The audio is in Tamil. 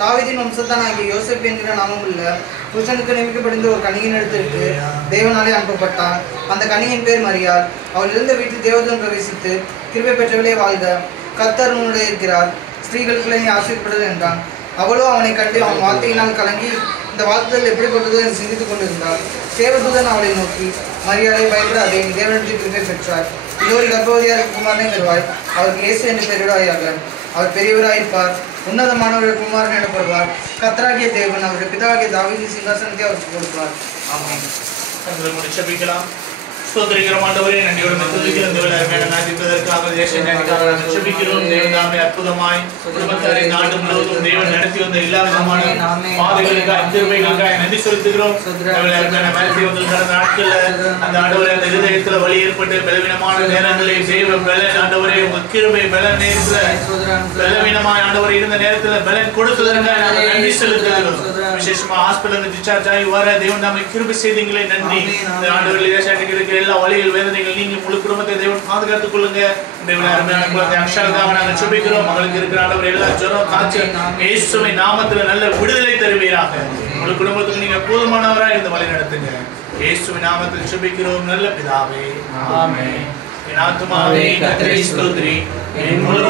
தாவீதின் வம்சத்தானாகிய யோசேப்பு என்கிற நாமமுள்ள புருஷனுக்கு நியமிக்கப்பட்ட ஒரு கன்னியின் இடத்திற்கு தேவனாலே அனுப்பப்பட்டான். அந்த கன்னியின் பேர் மரியாள். அவள் இருந்த வீட்டில் தேவதூதன் பிரவேசித்து, கிருபை பெற்றவளே வாழ்க, கர்த்தர் உன்னுடனே இருக்கிறார், ஸ்திரீகளுக்குள்ளே நீ ஆசீர்வதிக்கப்படுவது என்றான். அவளோ அவனை கண்டு அவன் வார்த்தையினால் கலங்கி இந்த வார்த்தைகள் எப்படிப்பட்டதோ என்று சிந்தித்துக் கொண்டிருந்தாள். தேவதூதன் அவளை நோக்கி, மரியாதை பயப்படாதே, நீ தேவனிடத்தில் கிருபை பெற்றார், இன்னொரு கர்ப்பவதியார் குமாரனை பெறுவாய், அவருக்கு இயேசு என்று பெயரிடுவாயாக. அவர் பெரியவராயிருப்பார், உன்னதமானவருடைய குமாரன் எனப்படுவார். கர்த்தராகிய தேவன் அவருடைய பிதாவாகிய தாவீதின் சிங்காசனத்தை அவருக்கு கொடுப்பார். ஆமென். முடிச்சபிக்கலாம். ஸ்தோத்திரிக்கிறோம் ஆண்டவரே, நன்றியோடு துதிக்கிறோம். தேவன் அருமையான நாதிப்பதற்காக தேசத்திற்காக ஜெபிக்கிறோம். தேவன் தாமே அற்புதமாய் குடும்பத்தாரை நாடு முழுவதும் தேவன் நடத்தி வந்த எல்லா விதமான பாதைகளுக்காக கிருபைகளுக்காக நன்றி செலுத்துகிறோம். தேவன் அருமையான மருத்துவத்தில் கடந்த நாட்கள்ல அந்த ஆண்டவரே அந்த இருதயத்துல வலி ஏற்பட்டு பலவீனமான நேரங்களில் தேவ பலன் ஆண்டவரே உங்க கிருபை பலன் நேரத்துல பலவீனமான ஆண்டவரே இருந்த நேரத்துல பலன் கொடுத்ததற்காக நாங்கள் நன்றி செலுத்துகிறோம். விசேஷமா ஹாஸ்பிட்டல் டிஸ்சார்ஜ் ஆகி வர தேவன் தாமே கிருபை செய்தீங்களே நன்றி. இந்த ஆண்டவரே தேசத்துக்கு இருக்கிற எல்லா வழிகள் வேதனைகள் நீங்க முழு குடும்பத்தை தேவன் பாதுகாத்துக் கொள்ளுங்க. தேவன் அருமையான குழந்தை அக்ஷாவுக்காக நாங்கள் ஜெபிக்கிறோம். மகளுக்கு இருக்கிற ஆண்டவர் எல்லா ஜுரம் காய்ச்சல் இயேசுவின் நாமத்துல நல்ல விடுதலை தருவீராக. முழு குடும்பத்துக்கு நீங்க போதுமானவராக இருந்து வழி நடத்துங்க. இயேசுவின் நாமத்தில் ஜெபிக்கிறோம் நல்ல பிதாவே, ஆமென். என் ஆத்துமாவே கர்த்தரை ஸ்தோத்திரி, என் முழு